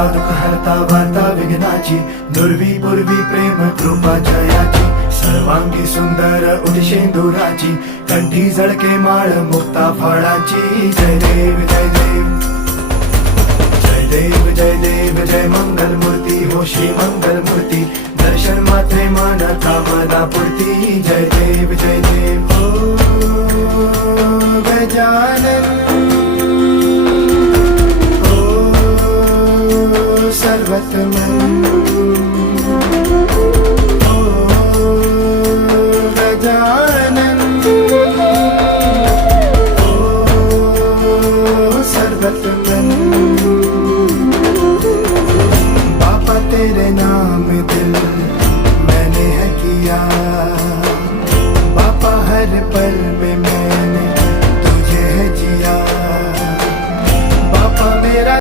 हरता दुःख हरता वार्ता विघ्नाची, दुर्वी पूर्वी प्रेम कृपा जयाची, सर्वांगी सुंदर उदिशेंदुराची, कंठी झळके माळ मुक्ता फळाची. जय देव जय देव जय देव जय देव जय मंगल मूर्ती हो श्री मंगल मूर्ती, दर्शन मात्रे मन कामना पूर्ती. जय देव जय देव हो गजानन हो सर्वतमन